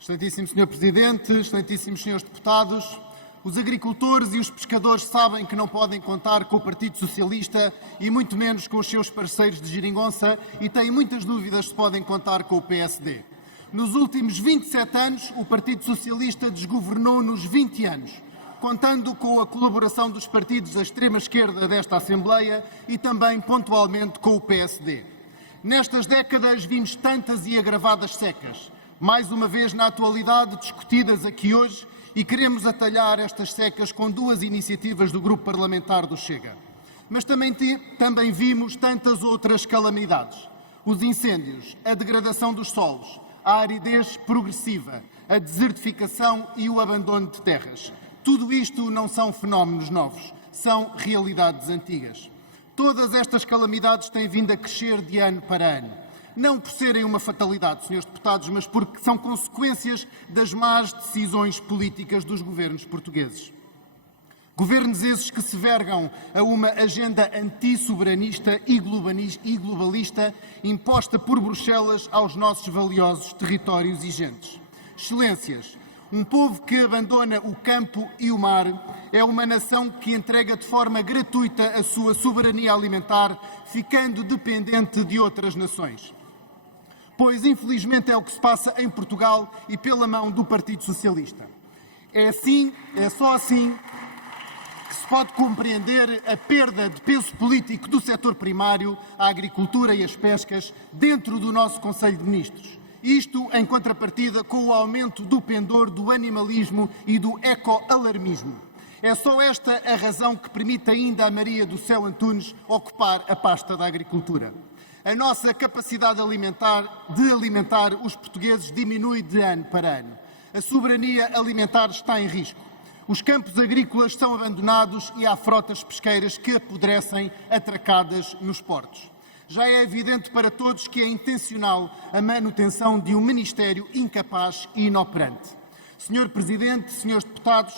Excelentíssimo Sr. Presidente, excelentíssimos Srs. Deputados, os agricultores e os pescadores sabem que não podem contar com o Partido Socialista e muito menos com os seus parceiros de geringonça e têm muitas dúvidas se podem contar com o PSD. Nos últimos 27 anos, o Partido Socialista desgovernou-nos 20 anos, contando com a colaboração dos partidos da extrema-esquerda desta Assembleia e também, pontualmente, com o PSD. Nestas décadas vimos tantas e agravadas secas, mais uma vez na atualidade discutidas aqui hoje, e queremos atalhar estas secas com duas iniciativas do Grupo Parlamentar do Chega. Mas também vimos tantas outras calamidades. Os incêndios, a degradação dos solos, a aridez progressiva, a desertificação e o abandono de terras. Tudo isto não são fenómenos novos, são realidades antigas. Todas estas calamidades têm vindo a crescer de ano para ano. Não por serem uma fatalidade, Srs. Deputados, mas porque são consequências das más decisões políticas dos governos portugueses. Governos esses que se vergam a uma agenda antissoberanista e globalista imposta por Bruxelas aos nossos valiosos territórios e gentes. Excelências, um povo que abandona o campo e o mar é uma nação que entrega de forma gratuita a sua soberania alimentar, ficando dependente de outras nações. Pois, infelizmente, é o que se passa em Portugal e pela mão do Partido Socialista. É só assim que se pode compreender a perda de peso político do setor primário, a agricultura e as pescas, dentro do nosso Conselho de Ministros. Isto em contrapartida com o aumento do pendor do animalismo e do ecoalarmismo. É só esta a razão que permite ainda a Maria do Céu Antunes ocupar a pasta da agricultura. A nossa capacidade de alimentar os portugueses diminui de ano para ano. A soberania alimentar está em risco. Os campos agrícolas são abandonados e há frotas pesqueiras que apodrecem atracadas nos portos. Já é evidente para todos que é intencional a manutenção de um Ministério incapaz e inoperante. Sr. Presidente, Srs. Deputados,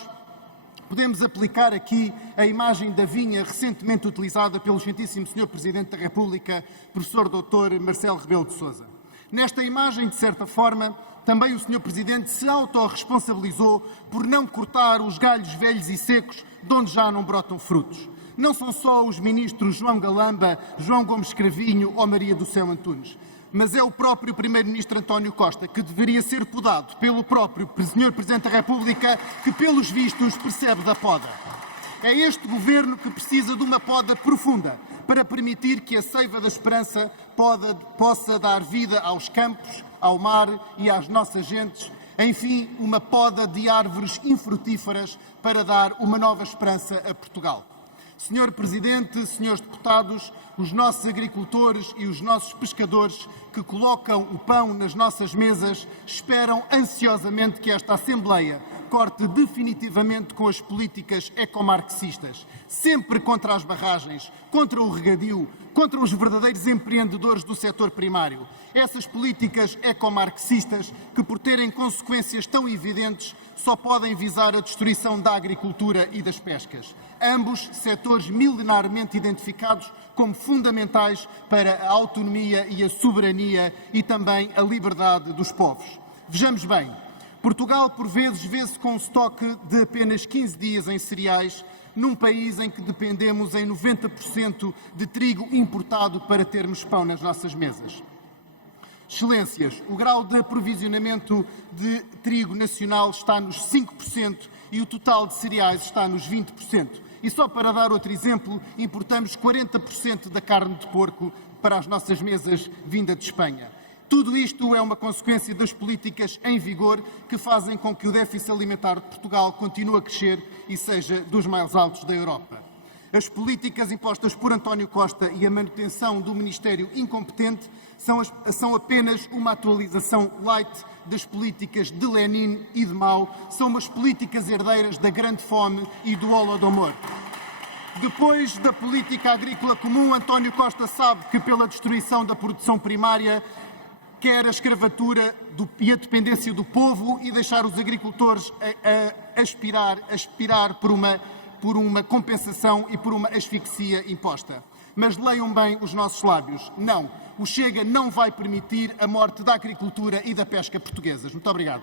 podemos aplicar aqui a imagem da vinha recentemente utilizada pelo excelentíssimo Sr. Presidente da República, Professor Dr. Marcelo Rebelo de Sousa. Nesta imagem, de certa forma, também o Sr. Presidente se autorresponsabilizou por não cortar os galhos velhos e secos de onde já não brotam frutos. Não são só os ministros João Galamba, João Gomes Cravinho ou Maria do Céu Antunes, mas é o próprio Primeiro-Ministro António Costa, que deveria ser podado pelo próprio Sr. Presidente da República, que, pelos vistos, percebe da poda. É este governo que precisa de uma poda profunda para permitir que a seiva da esperança possa dar vida aos campos, ao mar e às nossas gentes. Enfim, uma poda de árvores infrutíferas para dar uma nova esperança a Portugal. Sr. Presidente, Srs. Deputados, os nossos agricultores e os nossos pescadores que colocam o pão nas nossas mesas esperam ansiosamente que esta Assembleia corte definitivamente com as políticas ecomarxistas, sempre contra as barragens, contra o regadio, contra os verdadeiros empreendedores do setor primário. Essas políticas ecomarxistas que, por terem consequências tão evidentes, só podem visar a destruição da agricultura e das pescas. Ambos setores milenarmente identificados como fundamentais para a autonomia e a soberania e também a liberdade dos povos. Vejamos bem, Portugal por vezes vê-se com um estoque de apenas 15 dias em cereais, num país em que dependemos em 90% de trigo importado para termos pão nas nossas mesas. Excelências, o grau de aprovisionamento de trigo nacional está nos 5% e o total de cereais está nos 20%. E só para dar outro exemplo, importamos 40% da carne de porco para as nossas mesas vinda de Espanha. Tudo isto é uma consequência das políticas em vigor que fazem com que o déficit alimentar de Portugal continue a crescer e seja dos mais altos da Europa. As políticas impostas por António Costa e a manutenção do Ministério incompetente são apenas uma atualização light das políticas de Lenin e de Mao, são umas políticas herdeiras da Grande Fome e do Holodomor. Depois da política agrícola comum, António Costa sabe que pela destruição da produção primária quer a escravatura e a dependência do povo e deixar os agricultores a aspirar por uma compensação e por uma asfixia imposta. Mas leiam bem os nossos lábios. Não, o Chega não vai permitir a morte da agricultura e da pesca portuguesas. Muito obrigado.